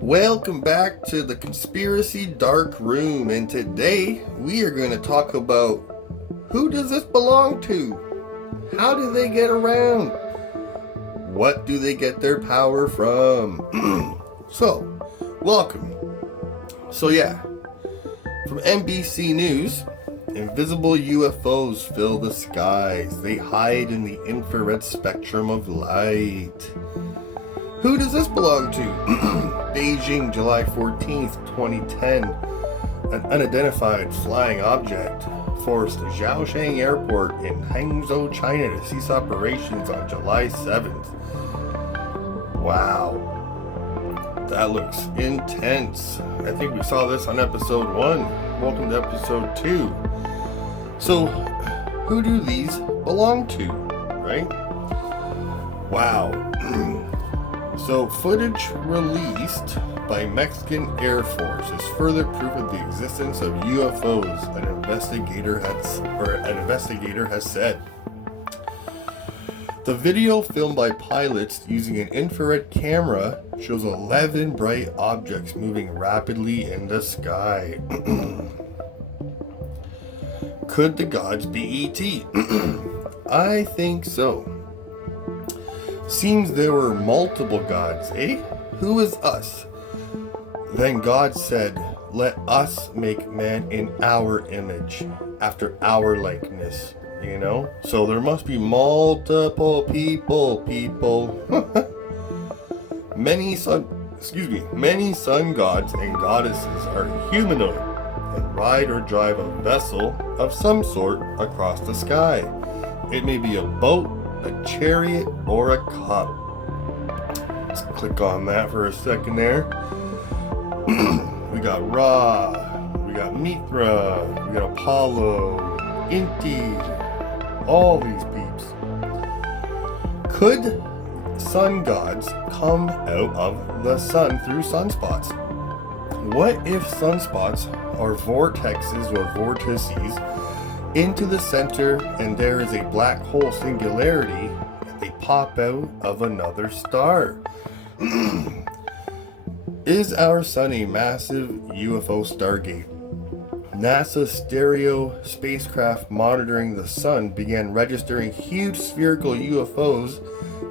Welcome back to the Conspiracy Dark Room, and today we are going to talk about who does this belong to? How do they get around? What do they get their power from? So, welcome. So from NBC News, invisible UFOs fill the skies. They hide in the infrared spectrum of light. Who does this belong to? Beijing, July 14th, 2010. An unidentified flying object forced Zhaoshang Airport in Hangzhou, China to cease operations on July 7th. Wow. That looks intense. I think we saw this on episode 1. Welcome to episode 2. So, who do these belong to, right? Wow. So, footage released by Mexican Air Force is further proof of the existence of UFOs, an investigator has said. The video filmed by pilots using an infrared camera shows 11 bright objects moving rapidly in the sky. Could the gods be ET? I think so. Seems there were multiple gods, eh? Who is us? Then God said, "Let us make man in our image, after our likeness." You know? So there must be multiple people. Many sun gods and goddesses are humanoid and ride or drive a vessel of some sort across the sky. It may be a boat, a chariot, or a cup. Let's click on that for a second there. We got Ra, we got Mithra, we got Apollo, Inti, all these peeps. Could sun gods come out of the sun through sunspots? What if sunspots are vortexes or vortices into the center and there is a black hole singularity and they pop out of another star? Is our sun a massive UFO stargate? NASA's stereo spacecraft monitoring the sun began registering huge spherical UFOs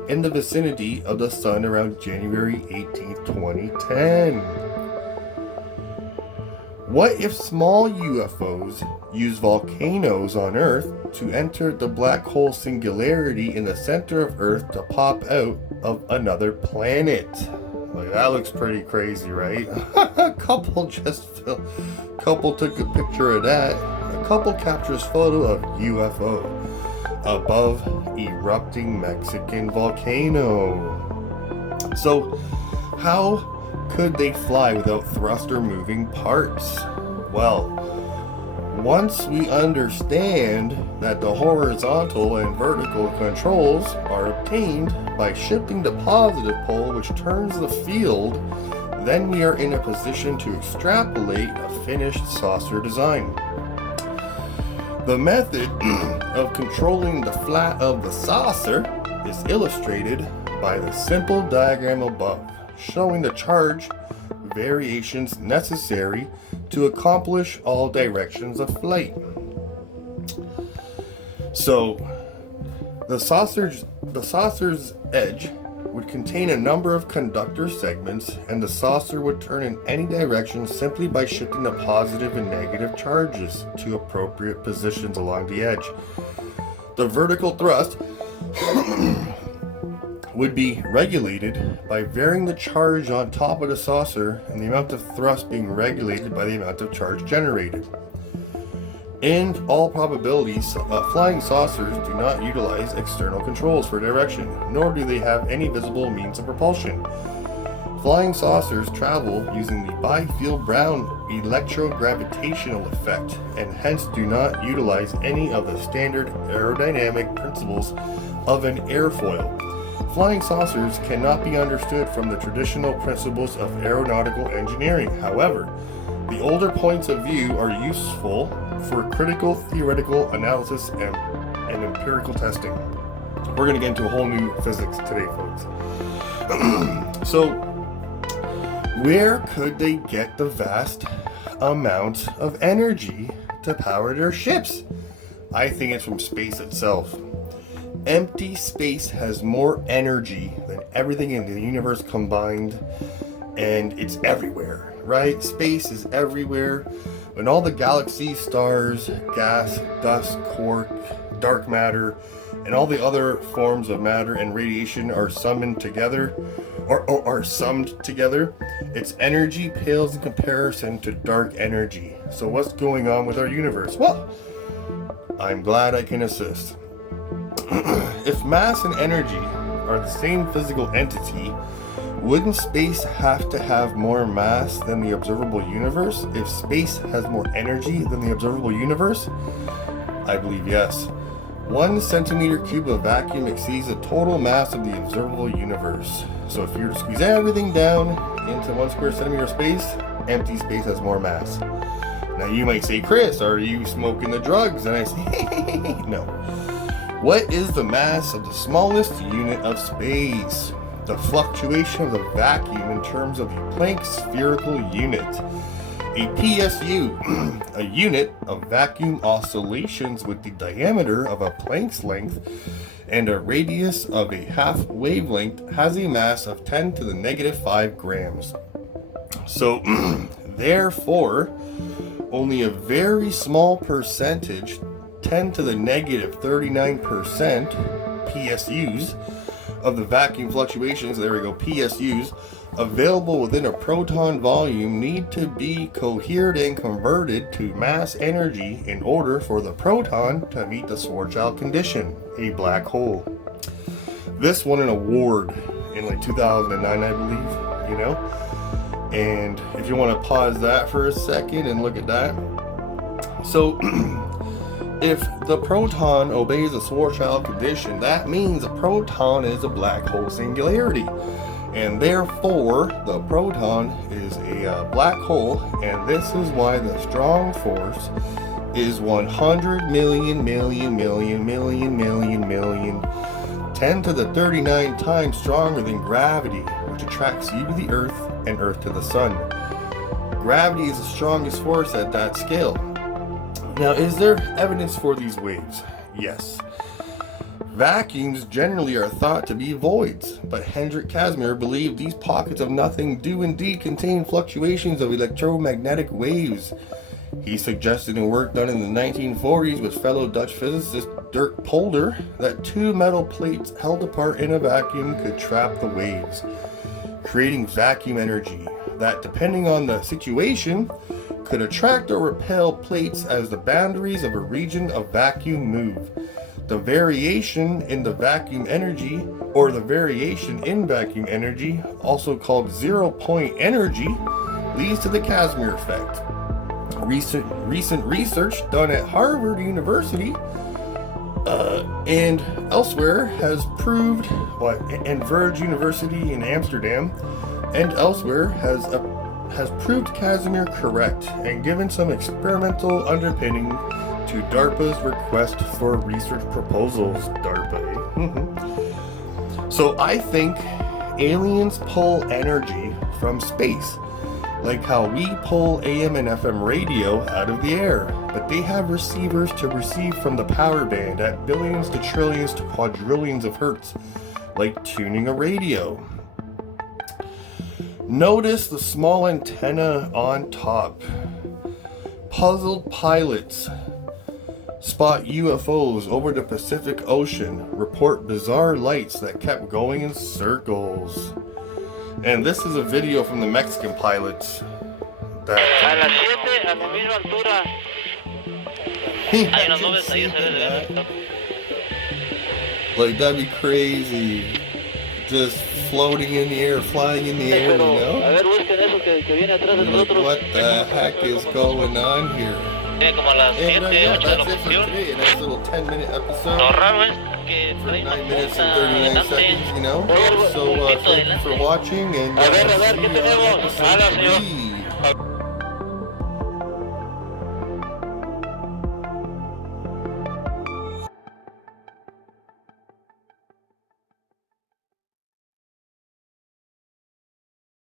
in the vicinity of the sun around January 18, 2010. What if small UFOs use volcanoes on Earth to enter the black hole singularity in the center of Earth to pop out of another planet? Like, that looks pretty crazy, right? A couple took a picture of that. A couple captures photo of UFO above erupting Mexican volcano. So, how could they fly without thruster moving parts? Well, once we understand that the horizontal and vertical controls are obtained by shifting the positive pole, which turns the field, then we are in a position to extrapolate a finished saucer design. The method of controlling the flat of the saucer is illustrated by the simple diagram above, showing the charge variations necessary to accomplish all directions of flight. So, the saucer's edge would contain a number of conductor segments, and the saucer would turn in any direction simply by shifting the positive and negative charges to appropriate positions along the edge. The vertical thrust would be regulated by varying the charge on top of the saucer and the amount of thrust being regulated by the amount of charge generated. In all probabilities, flying saucers do not utilize external controls for direction, nor do they have any visible means of propulsion. Flying saucers travel using the Bifield-Brown electrogravitational effect, and hence do not utilize any of the standard aerodynamic principles of an airfoil. Flying saucers cannot be understood from the traditional principles of aeronautical engineering. However, The older points of view are useful for critical theoretical analysis and empirical testing. We're going to get into a whole new physics today, folks. So, where could they get the vast amount of energy to power their ships? I think it's from space itself. Empty space has more energy than everything in the universe combined, and it's everywhere, right? Space is everywhere. When all the galaxies, stars, gas, dust, quark, dark matter, and all the other forms of matter and radiation are summoned together, or are summed together, its energy pales in comparison to dark energy. So what's going on with our universe? Well, I'm glad I can assist. If mass and energy are the same physical entity, wouldn't space have to have more mass than the observable universe? If space has more energy than the observable universe? I believe yes. 1 centimeter cube of vacuum exceeds the total mass of the observable universe. So if you were to squeeze everything down into 1 square centimeter of space, empty space has more mass. Now you might say, Chris, are you smoking the drugs? And I say, no. What is the mass of the smallest unit of space? The fluctuation of the vacuum in terms of the Planck spherical unit. A PSU, a unit of vacuum oscillations with the diameter of a Planck's length and a radius of a half wavelength, has a mass of 10 to the negative 5 grams. So, therefore, only a very small percentage, 10 to the negative 39% PSUs of the vacuum fluctuations, there we go, PSUs, available within a proton volume need to be cohered and converted to mass energy in order for the proton to meet the Schwarzschild condition, a black hole. This won an award in like 2009, I believe, you know? And if you want to pause that for a second and look at that. So, if the proton obeys the Schwarzschild condition, that means a proton is a black hole singularity. And therefore, the proton is a black hole, and this is why the strong force is 100 million, 10 to the 39 times stronger than gravity, which attracts you to the Earth and Earth to the Sun. Gravity is the strongest force at that scale. Now, is there evidence for these waves? Yes. Vacuums generally are thought to be voids, but Hendrik Casimir believed these pockets of nothing do indeed contain fluctuations of electromagnetic waves. He suggested in work done in the 1940s with fellow Dutch physicist Dirk Polder that 2 metal plates held apart in a vacuum could trap the waves, creating vacuum energy that, depending on the situation, could attract or repel plates as the boundaries of a region of vacuum move. The variation in the vacuum energy, or the variation in vacuum energy, also called zero-point energy, leads to the Casimir effect. Recent research done at Harvard University and elsewhere has proved, and Verge University in Amsterdam and elsewhere has proved Casimir correct and given some experimental underpinning to DARPA's request for research proposals. DARPA. So I think aliens pull energy from space, like how we pull AM and FM radio out of the air, but they have receivers to receive from the power band at billions to trillions to quadrillions of hertz, like tuning a radio. Notice the small antenna on top. Puzzled pilots spot UFOs over the Pacific Ocean, report bizarre lights that kept going in circles. And this is a video from the Mexican pilots that like, that'd be crazy. Just floating in the air, flying in the air, you know? Like, what the heck is going on here? And that's it for today. A nice little 10-minute episode for 9 minutes and 39 seconds, you know? So thank you for watching, and see you on episode 3.